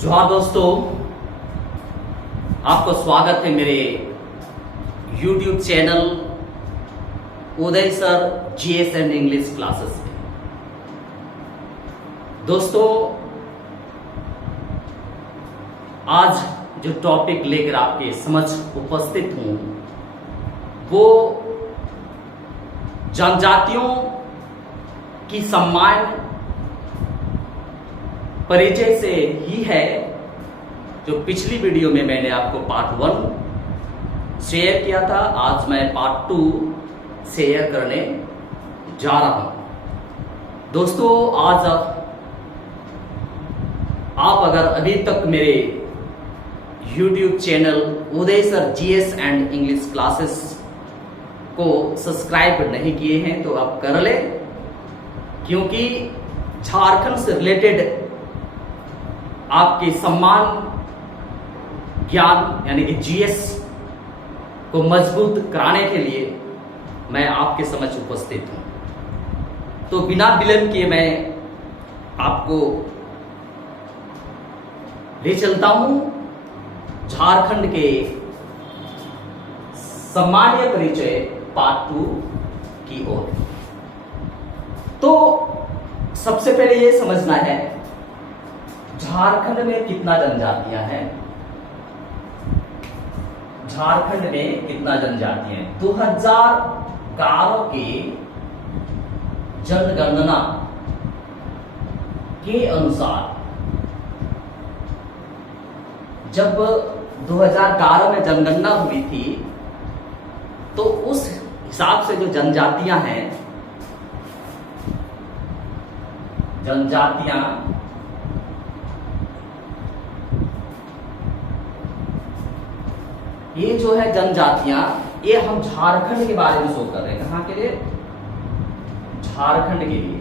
जोहार दोस्तों, आपको स्वागत है मेरे YouTube channel Uday sir GS and English classes में। दोस्तों, आज जो टॉपिक लेकर आपके समक्ष उपस्थित हूं वो जनजातियों की सम्मान परिचय से ही है। जो पिछली वीडियो में मैंने आपको पार्ट 1 शेयर किया था, आज मैं पार्ट 2 शेयर करने जा रहा हूं। दोस्तों, आज आप अगर अभी तक मेरे YouTube channel Uday sir GS and English classes को सब्सक्राइब नहीं किए हैं तो आप कर ले, क्योंकि झारखंड से रिलेटेड आपके सम्मान ज्ञान यानी कि जीएस को मजबूत कराने के लिए मैं आपके समक्ष उपस्थित हूं। तो बिना विलंब किए मैं आपको ले चलता हूं झारखंड के सम्मानीय परिचय पार्ट 2 की ओर। तो सबसे पहले ये समझना है झारखंड में कितना जनजातियां हैं। झारखंड में कितना जनजातियां हैं? 2011 के जनगणना के अनुसार, जब 2011 में जनगणना हुई थी तो उस हिसाब से जो जनजातियां हैं, जनजातियां ये जो है जनजातियां, ये हम झारखंड के बारे में शो कर रहे हैं। कहां के लिए? झारखंड के लिए।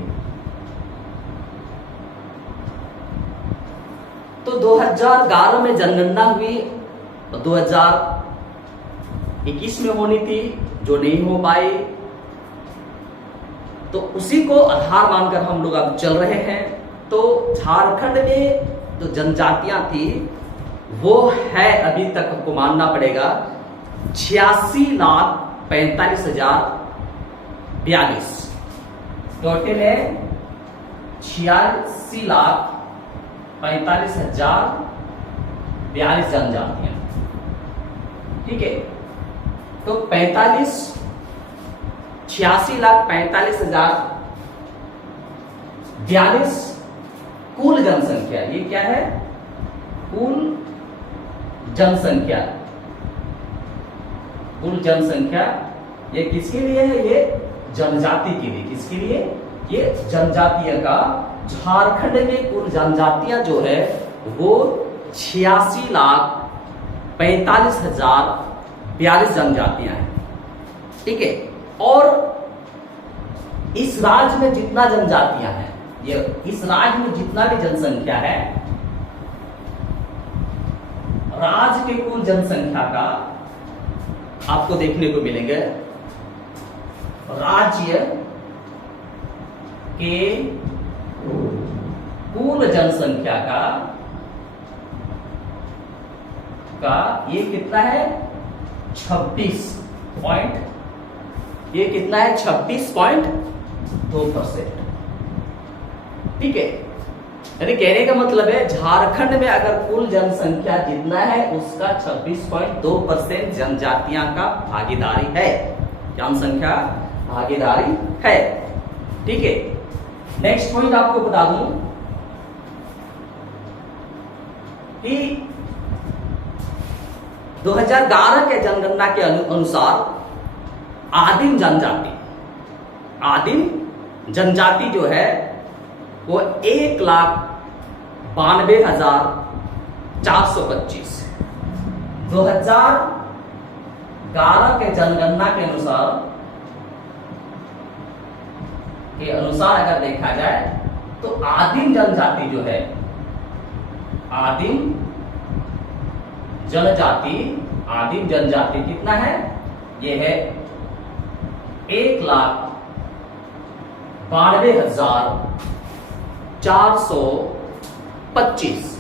तो 2011 में जनगणना हुई और 2021 में होनी थी, जो नहीं हो पाई। तो उसी को आधार मानकर हम लोग अब चल रहे हैं। तो झारखंड में जो जनजातियां थी वो है, अभी तक आपको मानना पड़ेगा, 86,45,042। टोटल है 86,45,042 जनजातियां। ठीक है, तो 86,45,042 कुल जनसंख्या। ये क्या है? कुल जनसंख्या। कुल जनसंख्या ये किसके लिए है? ये जनजाति के लिए। किसके लिए? ये जनजातीय का। झारखंड में कुल जनजातियां जो है वो 86,45,042 जनजातियां हैं। ठीक है, और इस राज्य में जितना जनजातियां हैं, ये इस राज्य में जितना भी जनसंख्या है, राज्य के कुल जनसंख्या का आपको देखने को मिलेंगे। राज्य के कुल जनसंख्या का ये कितना है? 26 ये कितना है? 26.2%। ठीक है, यानी कहने का मतलब है झारखंड में अगर कुल जनसंख्या जितना है उसका 26.2% जनजातियां का भागीदारी है, जनसंख्या भागीदारी है। ठीक है, नेक्स्ट पॉइंट आपको बता दूं कि 2011 के जनगणना के अनुसार आदिम जनजाति जो है वो 1,92,425। 2011 के जनगणना के अनुसार अगर देखा जाए तो आदिम जनजाति जो है, आदिम जनजाति कितना है? ये है 1,92,425।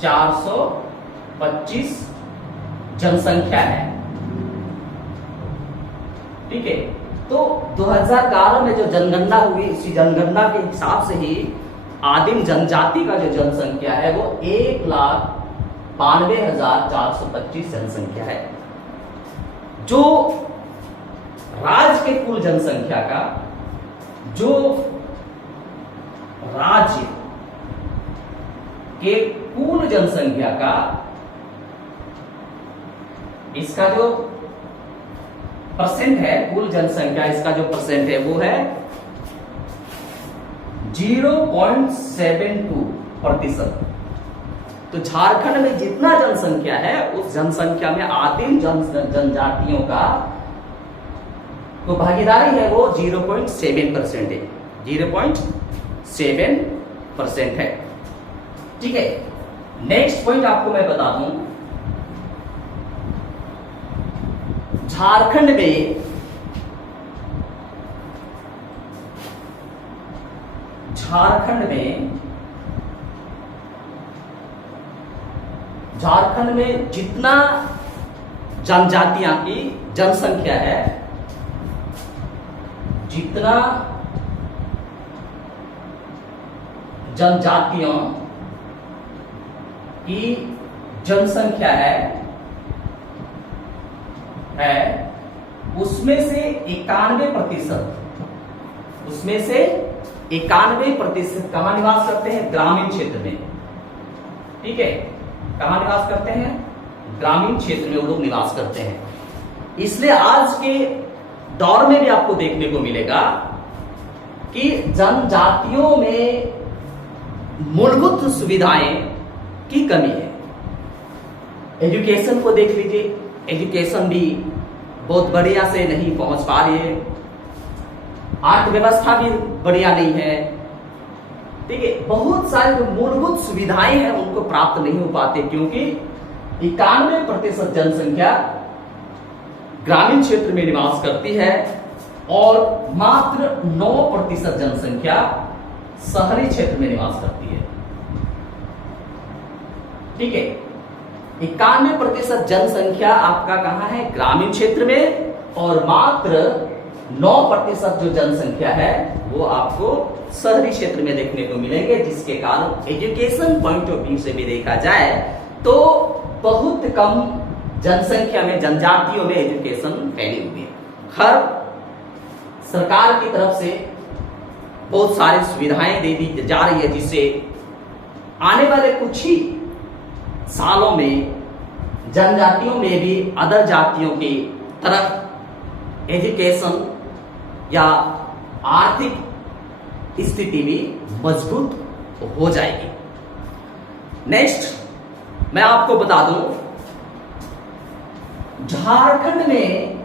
425 जनसंख्या है। ठीक है, तो 2011 में जो जनगणना हुई, इसी जनगणना के हिसाब से ही आदिम जनजाति का जो जनसंख्या है वो 1,92,425 जनसंख्या है। जो राज्य के कुल जनसंख्या का, जो राज्य के कुल जनसंख्या का इसका जो परसेंट है, कुल जनसंख्या इसका जो परसेंट है वो है 0.72%। तो झारखंड में जितना जनसंख्या है उस जनसंख्या में आदिम जनजातियों का तो भागीदारी है वो 0.7% है, 0.7% है। ठीक है, नेक्स्ट पॉइंट आपको मैं बता दूं, झारखंड में जितना जनजातियां की जनसंख्या है, जितना जनजातियों की जनसंख्या है उसमें से 91% कहां निवास करते हैं? ग्रामीण क्षेत्र में। ठीक है, कहां निवास करते हैं? ग्रामीण क्षेत्र में वो लोग निवास करते हैं। इसलिए आज के दौर में भी आपको देखने को मिलेगा कि जनजातियों में मूलभूत सुविधाएं की कमी है। एजुकेशन को देख लीजिए, एजुकेशन भी बहुत बढ़िया से नहीं पहुंच पा रही है, अर्थव्यवस्था भी बढ़िया नहीं है। ठीक है, बहुत सारी जो मूलभूत सुविधाएं हैं उनको प्राप्त नहीं हो पाते, क्योंकि 91% जनसंख्या ग्रामीण क्षेत्र में निवास करती है और मात्र 9% जनसंख्या शहरी क्षेत्र में निवास करती है। ठीक है, 91% जनसंख्या आपका कहां है? ग्रामीण क्षेत्र में, और मात्र 9% जो जनसंख्या है वो आपको शहरी क्षेत्र में देखने को मिलेंगे, जिसके कारण एजुकेशन पॉइंट ऑफ व्यू से भी देखा जाए तो बहुत कम जनसंख्या में जनजातियों में एजुकेशन फैली हुई है। हर सरकार की तरफ से बहुत सारी सुविधाएं दे दी जा रही है, जिससे आने वाले कुछ ही सालों में जनजातियों में भी अदर जातियों की तरह एजुकेशन या आर्थिक स्थिति भी मजबूत हो जाएगी। नेक्स्ट मैं आपको बता दूं, झारखंड में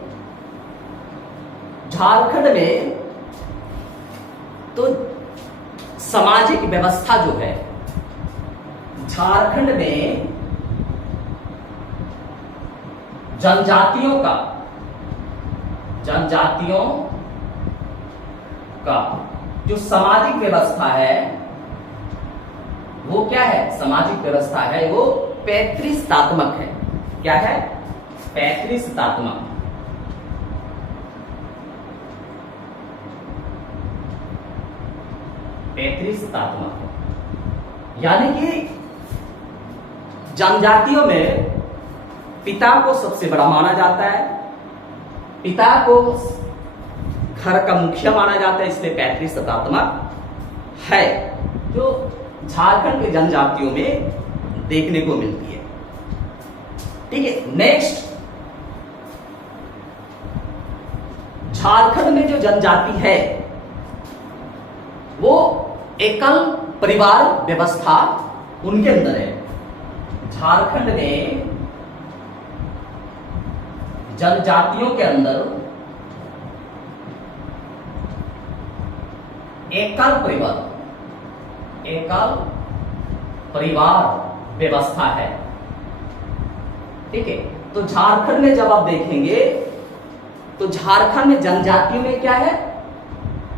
तो सामाजिक व्यवस्था जो है, झारखंड में जनजातियों का जो सामाजिक व्यवस्था है वो क्या है? सामाजिक व्यवस्था है वो पैतृत्वात्मक है। क्या है? पैतृत्वात्मक। यानी कि जनजातियों में पिता को सबसे बड़ा माना जाता है, पिता को घर का मुखिया माना जाता है, इसलिए पैतृत्वात्मक है, जो झारखंड के जनजातियों में देखने को मिलती है। ठीक है, नेक्स्ट, झारखंड में जो जनजाति है वो एकल परिवार व्यवस्था उनके अंदर है। झारखंड में जनजातियों के अंदर एकल परिवार व्यवस्था है। ठीक है, तो झारखंड में जब आप देखेंगे तो झारखंड में जनजातियों में क्या है?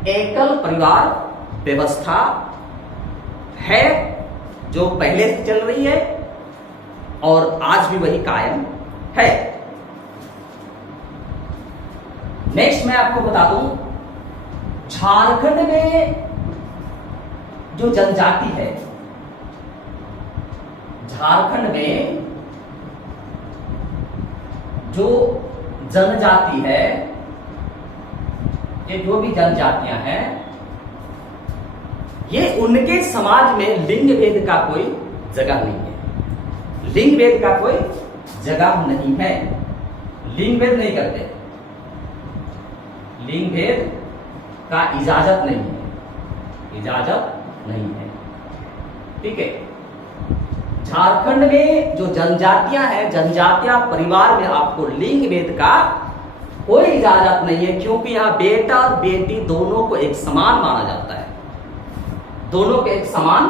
एकल परिवार व्यवस्था है, जो पहले से चल रही है और आज भी वही कायम है। नेक्स्ट मैं आपको बता दूं, झारखंड में जो जनजाति है, झारखंड में जो जनजाति है, ये जो भी जनजातियां हैं, ये उनके समाज में लिंग भेद का कोई जगह नहीं है। लिंग भेद का कोई जगह नहीं है, लिंग भेद नहीं करते, लिंग भेद का इजाजत नहीं है, इजाजत नहीं है। ठीक है, झारखंड में जो जनजातियां हैं, जनजातियां परिवार में आपको लिंग भेद का कोई इजाजत नहीं है, क्योंकि यहां बेटा और बेटी दोनों को एक समान माना जाता है, दोनों के एक समान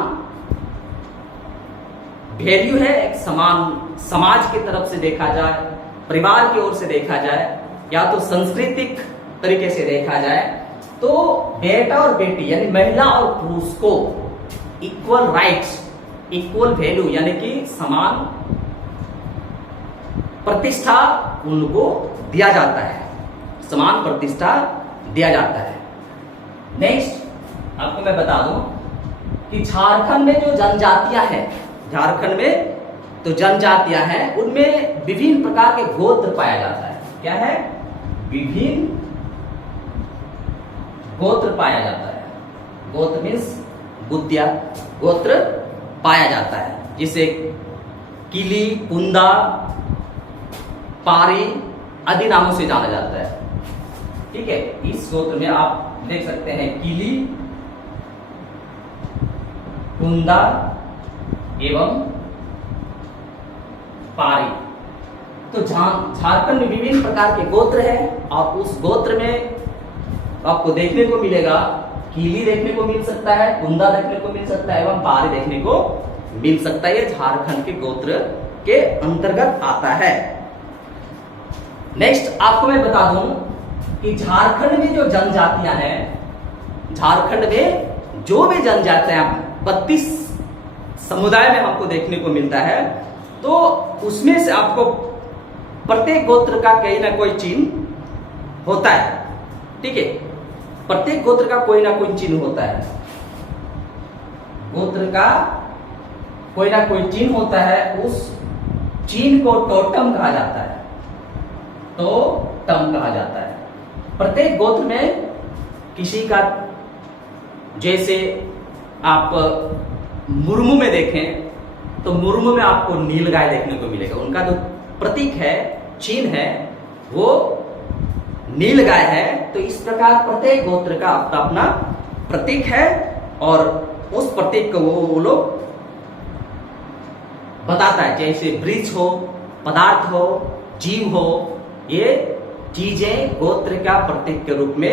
वैल्यू है, एक समान समाज की तरफ से देखा जाए, परिवार की ओर से देखा जाए, या तो सांस्कृतिक तरीके से देखा जाए, तो बेटा और बेटी यानी महिला और पुरुष को इक्वल राइट्स, इक्वल वैल्यू यानी कि समान प्रतिष्ठा उनको दिया जाता है, समान प्रतिष्ठा दिया जाता है। नेक्स्ट आपको मैं बता दूं कि झारखंड में जो जनजातियां हैं, झारखंड में तो जनजातियां हैं, उनमें विभिन्न प्रकार के गोत्र पाया जाता है। क्या है? विभिन्न गोत्र पाया जाता है। गोत्र मीन्स गुद्या, गोत्र पाया जाता है, जिसे किली, कुंदा, पारी आदि नामों से जाना जाता है। ठीक है, इस गोत्र में आप देख सकते हैं किली, कुंदा एवं पारी। तो झारखंड में विभिन्न प्रकार के गोत्र है, और उस गोत्र में आपको देखने को मिलेगा, कीली देखने को मिल सकता है, कुंदा देखने को मिल सकता है एवं पारी देखने को मिल सकता है। ये झारखंड के गोत्र के अंतर्गत आता है। नेक्स्ट आपको मैं बता दूं कि झारखंड में जो जनजातियां हैं, झारखंड में जो भी जनजातियां 32 समुदाय में हमको देखने को मिलता है, तो उसमें से आपको प्रत्येक गोत्र का कहीं ना कोई चिन्ह होता है। ठीक है, प्रत्येक गोत्र का कोई ना कोई चिन्ह होता है, गोत्र का कोई ना कोई चिन्ह होता है। उस चिन्ह को टोटम कहा जाता है, टोटम कहा जाता है। प्रत्येक गोत्र में किसी का, जैसे आप मुर्मू में देखें तो मुर्मू में आपको नीलगाय देखने को मिलेगा, उनका जो प्रतीक है, चिन्ह है, वो नीलगाय है। तो इस प्रकार प्रत्येक गोत्र का अपना अपना प्रतीक है, और उस प्रतीक को वो लोग बताता है, जैसे वृक्ष हो, पदार्थ हो, जीव हो, ये चीजें गोत्र का प्रतीक के रूप में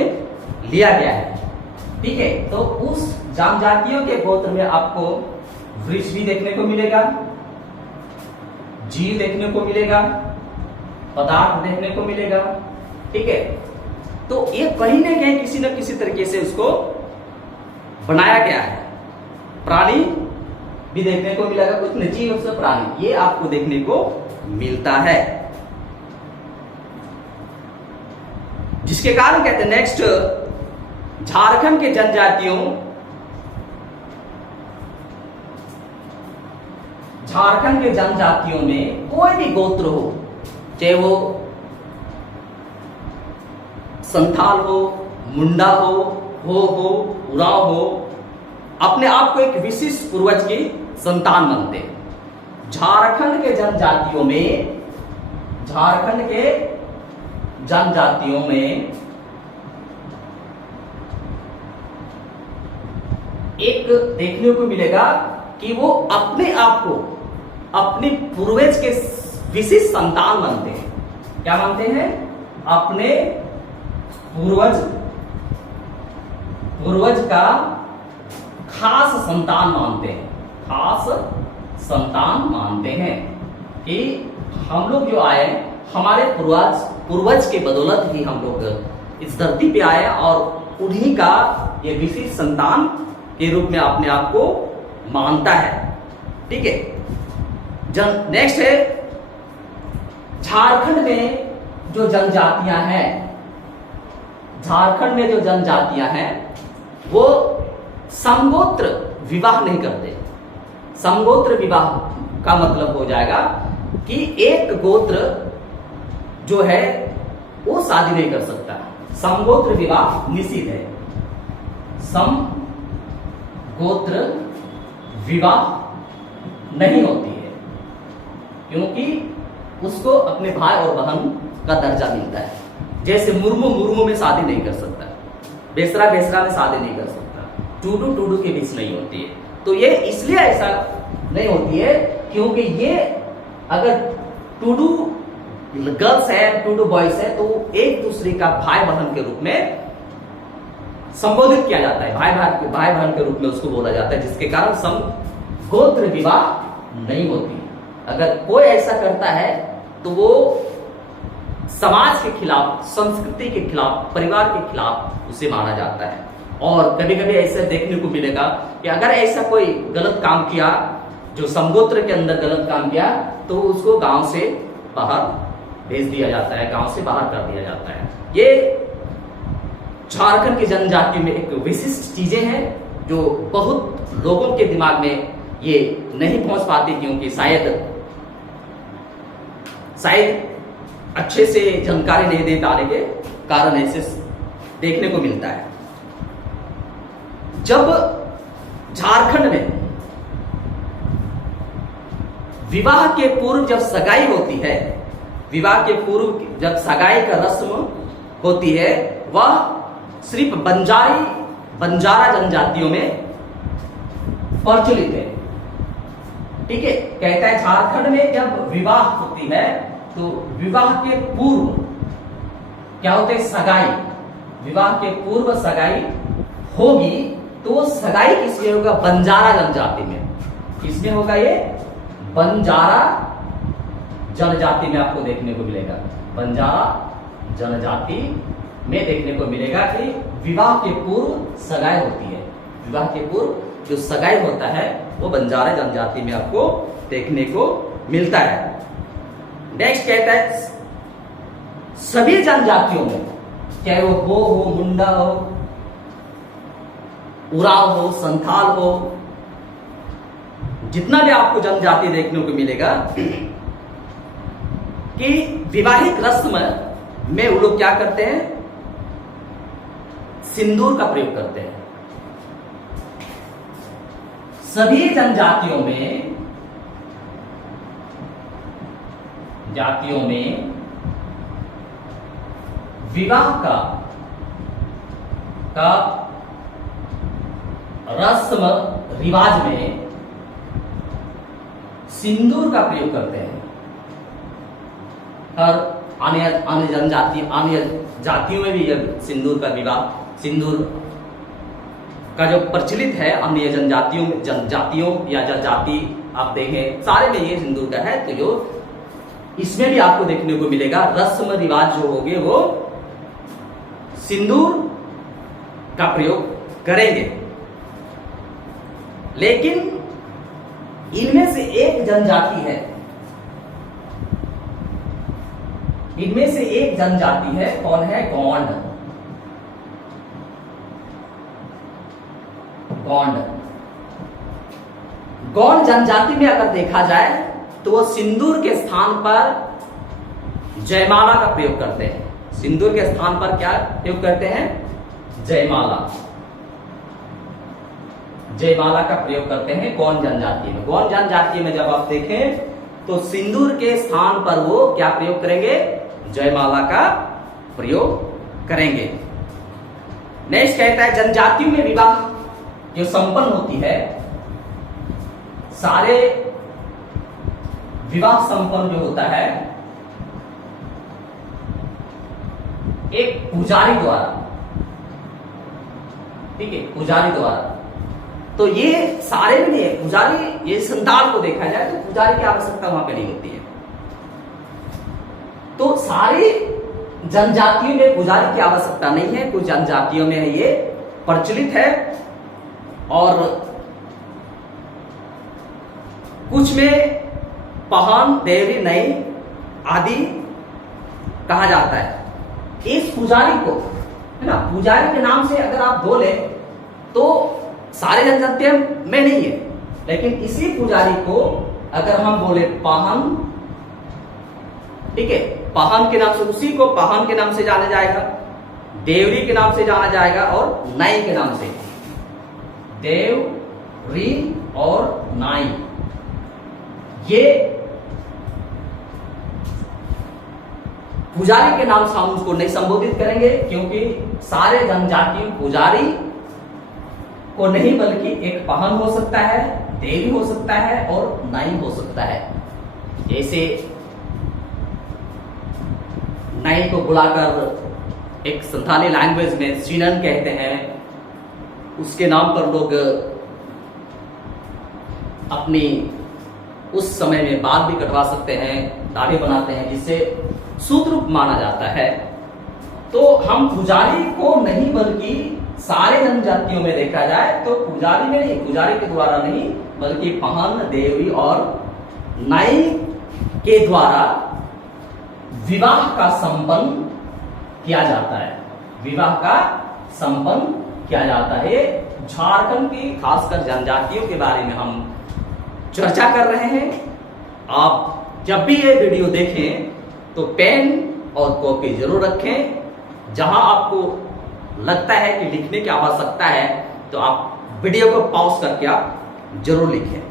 लिया गया है। ठीक है, तो उस जनजातियों के गोत्र में आपको वृक्ष भी देखने को मिलेगा, जीव देखने को मिलेगा, पदार्थ देखने को मिलेगा। ठीक है, तो ये कहीं ना कहीं किसी न किसी तरीके से उसको बनाया गया है। प्राणी भी देखने को मिलेगा, कुछ निर्जीव से प्राणी, ये आपको देखने को मिलता है, जिसके कारण कहते हैं नेक्स्ट, झारखंड के जनजातियों, झारखंड के जनजातियों में कोई भी गोत्र हो, चाहे वो संथाल हो, मुंडा हो, उराव हो, अपने आप को एक विशिष्ट पूर्वज की संतान मानते हैं। झारखंड के जनजातियों में, झारखंड के जनजातियों में एक देखने को मिलेगा कि वो अपने आप को अपने पूर्वज के विशिष्ट संतान मानते हैं। क्या मानते हैं? अपने पूर्वज का खास संतान मानते हैं, खास संतान मानते हैं कि हम लोग जो आए, हमारे पूर्वज के बदौलत ही हम लोग इस धरती पे आए, और उन्हीं का ये विशिष्ट संतान के रूप में अपने आप को मानता है। ठीक है, नेक्स्ट है झारखंड में जो जनजातियां हैं, झारखंड में जो जनजातियां हैं वो समगोत्र विवाह नहीं करते। समगोत्र विवाह का मतलब हो जाएगा कि एक गोत्र जो है वो शादी नहीं कर सकता। समगोत्र विवाह निषिद्ध है। समगोत्र विवाह नहीं होती है क्योंकि उसको अपने भाई और बहन का दर्जा मिलता है। जैसे मुर्मू में शादी नहीं कर सकता, बेसरा में शादी नहीं कर सकता, टूडू के बीच नहीं होती है। तो ये इसलिए ऐसा नहीं होती है क्योंकि ये अगर टूडू गर्ल्स है, टूडू बॉयज है, तो एक दूसरे का भाई बहन के रूप में संबोधित किया जाता है। भाई बहन के रूप में उसको बोला जाता है, जिसके कारण समगोत्र विवाह नहीं होती। अगर कोई ऐसा करता है तो वो समाज के खिलाफ, संस्कृति के खिलाफ, परिवार के खिलाफ उसे माना जाता है। और कभी कभी ऐसा देखने को मिलेगा कि अगर ऐसा कोई गलत काम किया, जो समगोत्र के अंदर गलत काम किया, तो उसको गांव से बाहर भेज दिया जाता है, गांव से बाहर कर दिया जाता है। ये झारखंड की जनजाति में एक विशिष्ट चीजें हैं जो बहुत लोगों के दिमाग में ये नहीं पहुंच पाती, क्योंकि शायद अच्छे से जानकारी नहीं दे पाने के कारण ऐसे देखने को मिलता है। जब झारखंड में विवाह के पूर्व जब सगाई होती है, विवाह के पूर्व जब सगाई का रस्म होती है, वह सिर्फ बंजारा जनजातियों में प्रचलित है। ठीक है, कहता है झारखंड में जब विवाह होती है तो विवाह के पूर्व क्या होते हैं, सगाई। विवाह के पूर्व सगाई होगी तो सगाई किसमें होगा, बंजारा जनजाति में। किसमें होगा ये, बंजारा जनजाति में आपको देखने को मिलेगा। बंजारा जनजाति में देखने को मिलेगा कि विवाह के पूर्व सगाई होती है। विवाह के पूर्व जो सगाई होता है वो बंजारा जनजाति में आपको देखने को मिलता है। नेक्स्ट कहता है सभी जनजातियों में, चाहे वो हो, मुंडा हो, उराव हो, संथाल हो, जितना भी आपको जनजाति देखने को मिलेगा कि विवाहिक रस्म में वो लोग क्या करते हैं, सिंदूर का प्रयोग करते हैं। सभी जनजातियों में विवाह का रस्म रिवाज में सिंदूर का प्रयोग करते हैं। और अन्य जातियों में भी यह सिंदूर का विवाह, सिंदूर का जो प्रचलित है अन्य जनजातियों या जनजाति आप देखें सारे में ये सिंदूर का है। तो जो इसमें भी आपको देखने को मिलेगा रस्म रिवाज जो होंगे वो सिंदूर का प्रयोग करेंगे। लेकिन इनमें से एक जनजाति है, इनमें से एक जनजाति है, कौन है, गोंड। गोंड जनजाति में अगर देखा जाए तो वो सिंदूर के स्थान पर जयमाला का प्रयोग करते हैं। सिंदूर के स्थान पर क्या प्रयोग करते हैं, जयमाला का प्रयोग करते हैं गोंड जनजाति में। गोंड जनजाति में जब आप देखें तो सिंदूर के स्थान पर वो क्या प्रयोग करेंगे, जयमाला का प्रयोग करेंगे। नेक्स्ट कहता है जनजातियों में विवाह जो संपन्न होती है, सारे विवाह संपन्न जो होता है एक पुजारी द्वारा, ठीक है, पुजारी द्वारा। तो ये सारे में नहीं है, पुजारी, ये संतान को देखा जाए तो पुजारी की आवश्यकता वहां पे नहीं होती है। तो सारी जनजातियों में पुजारी की आवश्यकता नहीं है, कुछ जनजातियों में ये प्रचलित है और कुछ में पहन, देवरी, नई आदि कहा जाता है। इस पुजारी को, है ना, पुजारी के नाम से अगर आप बोले तो सारे जनजातियों में नहीं है, लेकिन इसी पुजारी को अगर हम बोले पहन, ठीक है, पहन के नाम से, उसी को पहन के नाम से जाना जाएगा, देवरी के नाम से जाना जाएगा और नाई के नाम से। देवरी और नाई, ये पुजारी के नाम से हम उसको नहीं संबोधित करेंगे, क्योंकि सारे जनजातीय पुजारी को नहीं, बल्कि एक पहन हो सकता है, देवी हो सकता है और नाई हो सकता है। जैसे नाई को बुलाकर एक संथाली लैंग्वेज में सीनन कहते हैं, उसके नाम पर लोग अपनी उस समय में बाल भी कटवा सकते हैं, दाढ़ी बनाते हैं, जिससे शूद्र माना जाता है। तो हम पुजारी को नहीं, बल्कि सारे जनजातियों में देखा जाए तो पुजारी में नहीं, पुजारी के द्वारा नहीं, बल्कि पहन, देवी और नाई के द्वारा विवाह का संपन्न किया जाता है। विवाह का संपन्न किया जाता है। झारखंड की खासकर जनजातियों के बारे में हम चर्चा कर रहे हैं। आप जब भी ये वीडियो देखें तो पेन और कॉपी जरूर रखें। जहां आपको लगता है कि लिखने की आवश्यकता है तो आप वीडियो को पॉज करके आप जरूर लिखें।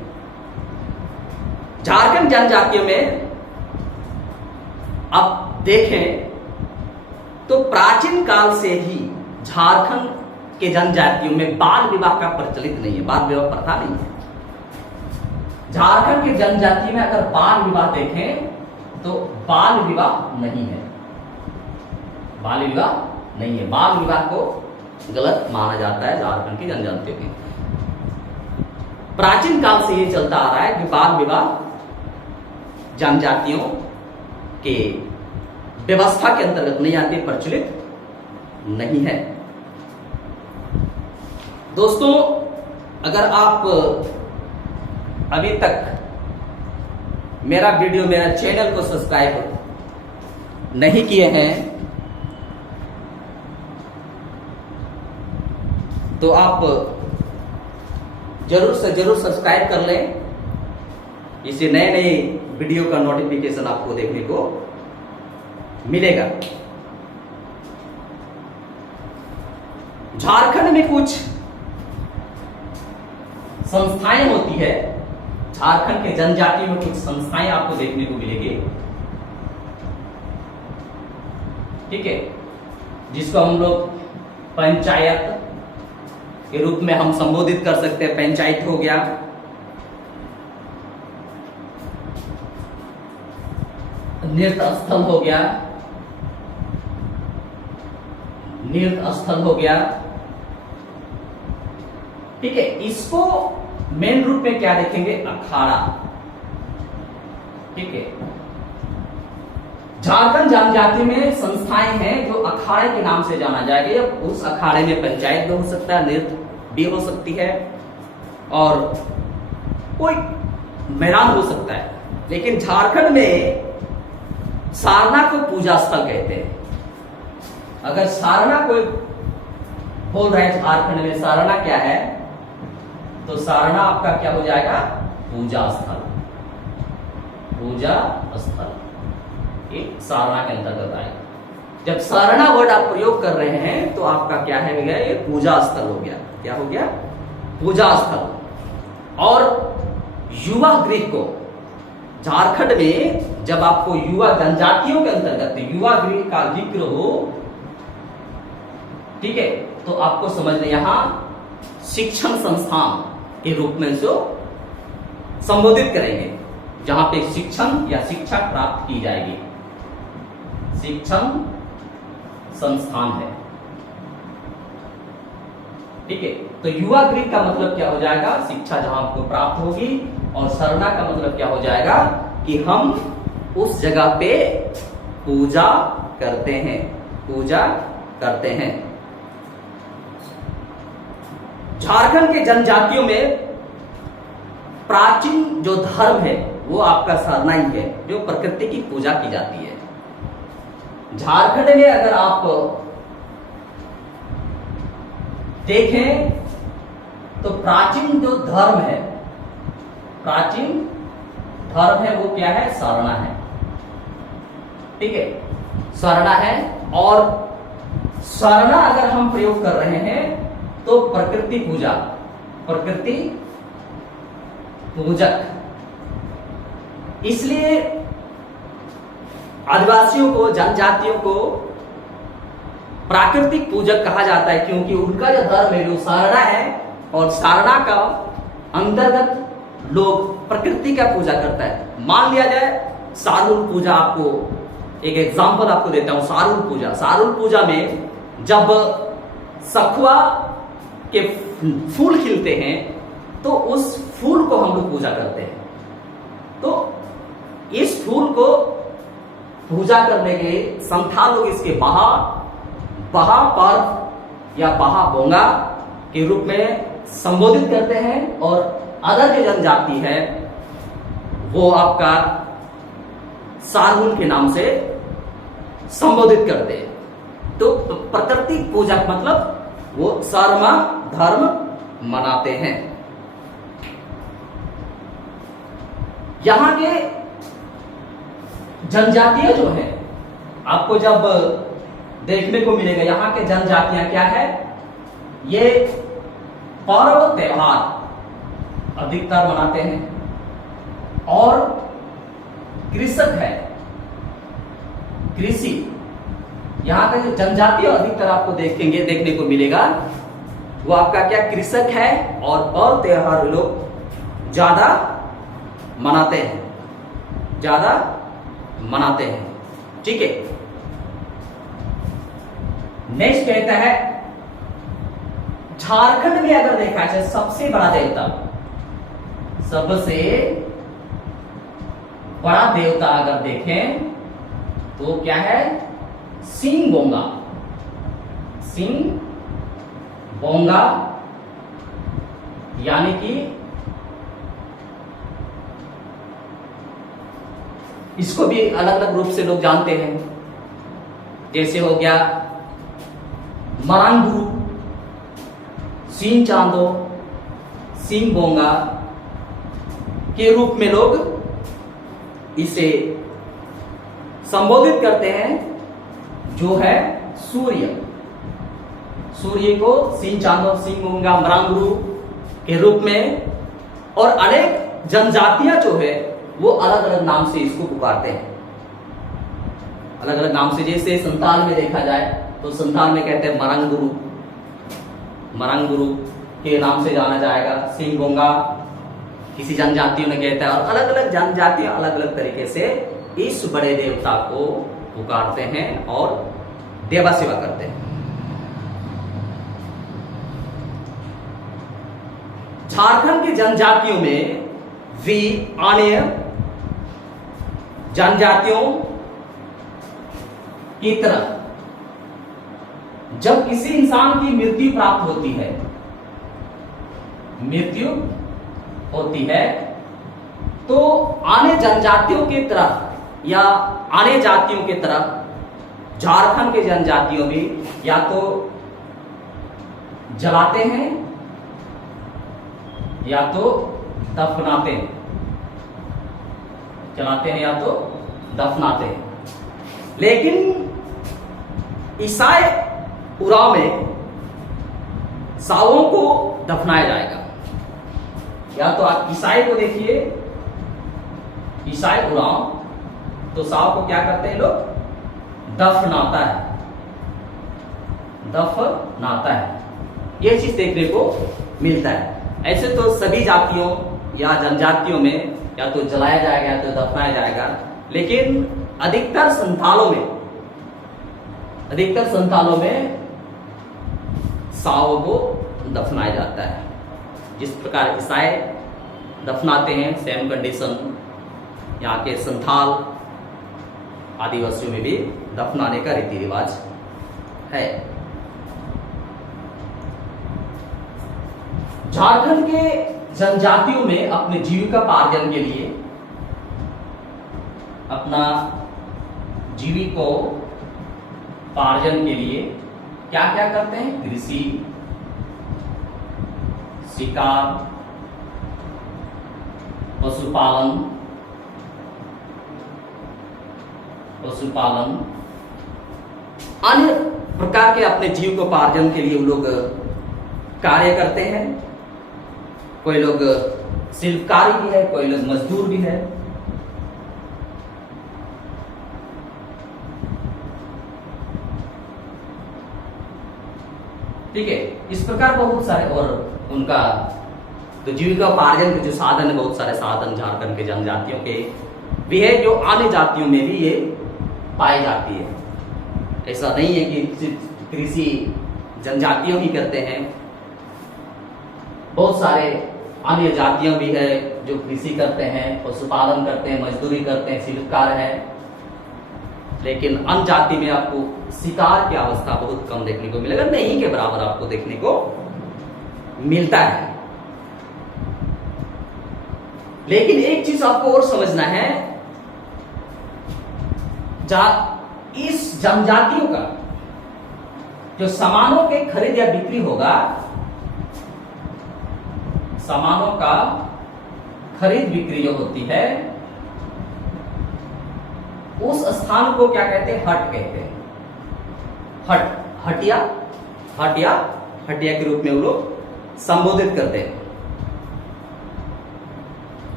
झारखंड जनजातियों में आप देखें तो प्राचीन काल से ही झारखंड के जनजातियों में बाल विवाह का प्रचलित नहीं है, बाल विवाह प्रथा नहीं है। झारखंड की जनजाति में अगर बाल विवाह देखें तो बाल विवाह नहीं है, बाल विवाह नहीं है। बाल विवाह को गलत माना जाता है झारखंड की जनजातियों में। प्राचीन काल से ये चलता आ रहा है कि बाल विवाह जनजातियों के व्यवस्था के अंतर्गत नहीं आती, प्रचलित नहीं है। दोस्तों, अगर आप अभी तक मेरा वीडियो, मेरा चैनल को सब्सक्राइब नहीं किए हैं तो आप जरूर से जरूर सब्सक्राइब कर लें। इससे नए नए वीडियो का नोटिफिकेशन आपको देखने को मिलेगा। झारखंड में कुछ संस्थाएं होती है, झारखंड के जनजाति में कुछ संस्थाएं आपको देखने को मिलेगी, ठीक है, जिसको हम लोग पंचायत के रूप में हम संबोधित कर सकते हैं। पंचायत हो गया, नृत्य स्थल हो गया, नृत्य स्थल हो गया, ठीक है। इसको मेन रूप में क्या देखेंगे, अखाड़ा, ठीक है। झारखंड जनजाति में संस्थाएं हैं जो अखाड़े के नाम से जाना जाएगा। उस अखाड़े में पंचायत भी हो सकता है, नृत्य भी हो सकती है और कोई मैदान हो सकता है। लेकिन झारखंड में सारना को पूजा स्थल कहते हैं। अगर सारना कोई बोल रहा है झारखंड में सारना क्या है, तो सारना आपका क्या हो जाएगा, पूजा स्थल, पूजा स्थल, एक सारना के अंतर्गत आएगा। जब सारना वर्ड आप प्रयोग कर रहे हैं तो आपका क्या है, ये पूजा स्थल हो गया। क्या हो गया, पूजा स्थल। और युवा गृह को झारखंड में जब आपको युवा जनजातियों के अंतर्गत युवा गृह का जिक्र हो, ठीक है, तो आपको समझना यहां शिक्षण संस्थान के रूप में इसको संबोधित करेंगे, जहां पे शिक्षण या शिक्षा प्राप्त की जाएगी। शिक्षण संस्थान है, ठीक है। तो युवा गृह का मतलब क्या हो जाएगा, शिक्षा जहां आपको प्राप्त होगी। और सरना का मतलब क्या हो जाएगा कि हम उस जगह पे पूजा करते हैं, पूजा करते हैं। झारखंड के जनजातियों में प्राचीन जो धर्म है वो आपका सरना ही है, जो प्रकृति की पूजा की जाती है। झारखंड में अगर आप देखें तो प्राचीन जो धर्म है, प्राचीन धर्म है वो क्या है? सरना है। ठीक है, सरना है। और सरना अगर हम प्रयोग कर रहे हैं तो प्रकृति पूजा, प्रकृति पूजक। इसलिए आदिवासियों को, जनजातियों को प्राकृतिक पूजक कहा जाता है, क्योंकि उनका जो धर्म है वो सारणा है, और सारणा का अंतर्गत लोग प्रकृति का पूजा करता है। मान लिया जाए सारुल पूजा, आपको एक एग्जांपल आपको देता हूं। सारुल पूजा, सारुल पूजा में जब सखुआ के फूल खिलते हैं तो उस फूल को हम लोग पूजा करते हैं। तो इस फूल को पूजा करने के संथाल लोग इसके बहा पर्व या बहा बोंगा के रूप में संबोधित करते हैं, और अदर जो जनजाति है वो आपका सारुल के नाम से संबोधित करते हैं। तो प्रकृति पूजक मतलब वो सर्मा धर्म मनाते हैं। यहां के जनजातियां जो है आपको जब देखने को मिलेगा, यहां के जनजातियां क्या है? ये पर्व त्योहार अधिकतर मनाते हैं, और कृषक है, कृषि। यहां का जो जनजाति अधिकतर आपको देखने को मिलेगा वो आपका क्या? कृषक है, और पर्व त्योहार लोग ज्यादा मनाते हैं, ज्यादा मनाते हैं। ठीक है, नेक्स्ट कहता है झारखंड में अगर देखा जाए सबसे बड़ा देवता, सबसे बड़ा देवता अगर देखें तो क्या है? सिंह बोंगा। सिंह बोंगा यानी कि इसको भी अलग अलग रूप से लोग जानते हैं, जैसे हो गया मरांगुरु, सिंह चांदो, सिंह बोंगा के रूप में लोग इसे संबोधित करते हैं, जो है सूर्य। सूर्य को सिंह चांदो, सिंह बोंगा, मरांगुरु के रूप में, और अनेक जनजातियां जो है वो अलग अलग नाम से इसको पुकारते हैं, अलग अलग नाम से। जैसे संताल में देखा जाए तो संताल में कहते हैं मरांगुरु, मरांगुरु के नाम से जाना जाएगा। सिंह बोंगा किसी जनजातियों ने कहता है, और अलग अलग जनजातियां अलग अलग तरीके से इस बड़े देवता को पुकारते हैं और देवा सेवा करते हैं। झारखंड की जनजातियों में भी अन्य जनजातियों की तरह जब किसी इंसान की मृत्यु प्राप्त होती है, मृत्यु होती है, तो अन्य जनजातियों की तरह या अन्य जातियों की तरह झारखंड के जनजातियों भी या तो जलाते हैं या तो दफनाते हैं, जलाते हैं या तो दफनाते हैं। लेकिन ईसाई उराव में सावों को दफनाया जाएगा। या तो आप ईसाई को देखिए, ईसाई उराव तो साव को क्या करते हैं लोग? दफनाता है, दफनाता है। यह चीज देखने को मिलता है। ऐसे तो सभी जातियों या जनजातियों में या तो जलाया जाएगा या तो दफनाया जाएगा, लेकिन अधिकतर संथालों में सावों को दफनाया जाता है। जिस प्रकार ईसाई दफनाते हैं, सेम कंडीशन यहाँ के संथाल आदिवासियों में भी दफनाने का रीति रिवाज है। झारखंड के जनजातियों में अपने जीविका पार्जन के लिए अपना जीविकोपार्जन के लिए क्या क्या करते हैं? कृषि, शिकार, पशुपालन अन्य प्रकार के अपने जीविकोपार्जन के लिए वो लोग कार्य करते हैं। कोई लोग शिल्पकारी भी है, कोई लोग मजदूर भी है। ठीक है, इस प्रकार बहुत सारे और उनका तो जीविकोपार्जन के जो साधन है, बहुत सारे साधन झारखंड के जनजातियों के भी है, जो अन्य जातियों में भी ये पाई जाती है। ऐसा नहीं है कि सिर्फ कृषि जनजातियों ही करते हैं, बहुत सारे अन्य जातियां भी है जो कृषि करते हैं, पशुपालन करते हैं, मजदूरी करते हैं, शिल्पकार है। लेकिन अन्य जाति में आपको शिकार की अवस्था बहुत कम देखने को मिलेगा, नहीं के बराबर आपको देखने को मिलता है। लेकिन एक चीज आपको और समझना है, इस जनजातियों का जो सामानों के खरीद या बिक्री होगा, सामानों का खरीद बिक्री जो होती है, उस स्थान को क्या कहते हैं? हट कहते हैं। हटिया के रूप में वो लोग संबोधित करते हैं।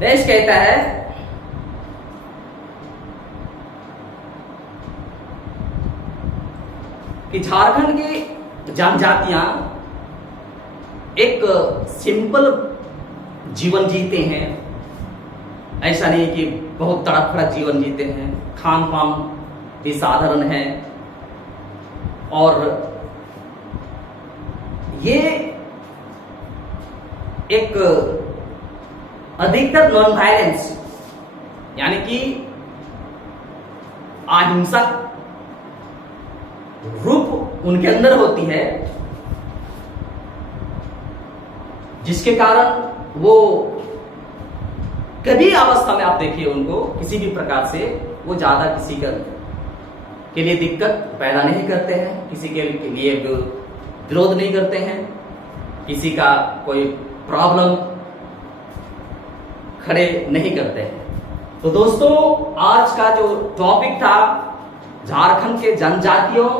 देश कहता है कि झारखंड की जनजातियां एक सिंपल जीवन जीते हैं। ऐसा नहीं कि बहुत तड़क भड़क जीवन जीते हैं, खान पान भी साधारण है, और ये एक अधिकतर नॉन वायलेंस यानी कि अहिंसक रूप उनके अंदर होती है, जिसके कारण वो कभी अवस्था में आप देखिए उनको किसी भी प्रकार से वो ज्यादा किसी के लिए दिक्कत पैदा नहीं करते हैं, किसी के लिए विरोध नहीं करते हैं, किसी का कोई प्रॉब्लम खड़े नहीं करते हैं। तो दोस्तों, आज का जो टॉपिक था झारखंड के जनजातियों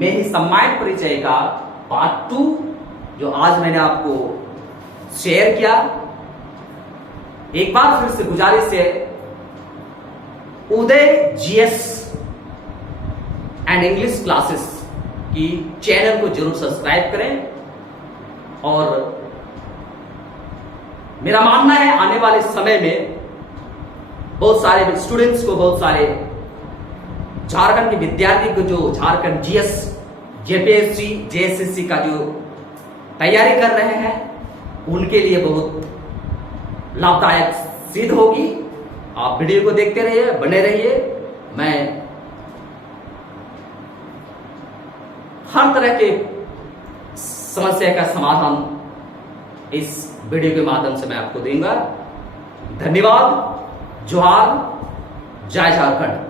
में ही सम्मानित परिचय का पार्ट 2, जो आज मैंने आपको शेयर किया। एक बार फिर से गुजारिश है, उदय जीएस एंड इंग्लिश क्लासेस की चैनल को जरूर सब्सक्राइब करें, और मेरा मानना है आने वाले समय में बहुत सारे स्टूडेंट्स को, बहुत सारे झारखंड के विद्यार्थी को जो झारखंड जीएस, जेपीएससी, जेएसएससी का जो तैयारी कर रहे हैं, उनके लिए बहुत लाभदायक सिद्ध होगी। आप वीडियो को देखते रहिए, बने रहिए। मैं हर तरह के समस्या का समाधान इस वीडियो के माध्यम से मैं आपको दूंगा। धन्यवाद। जोहार। जय झारखंड।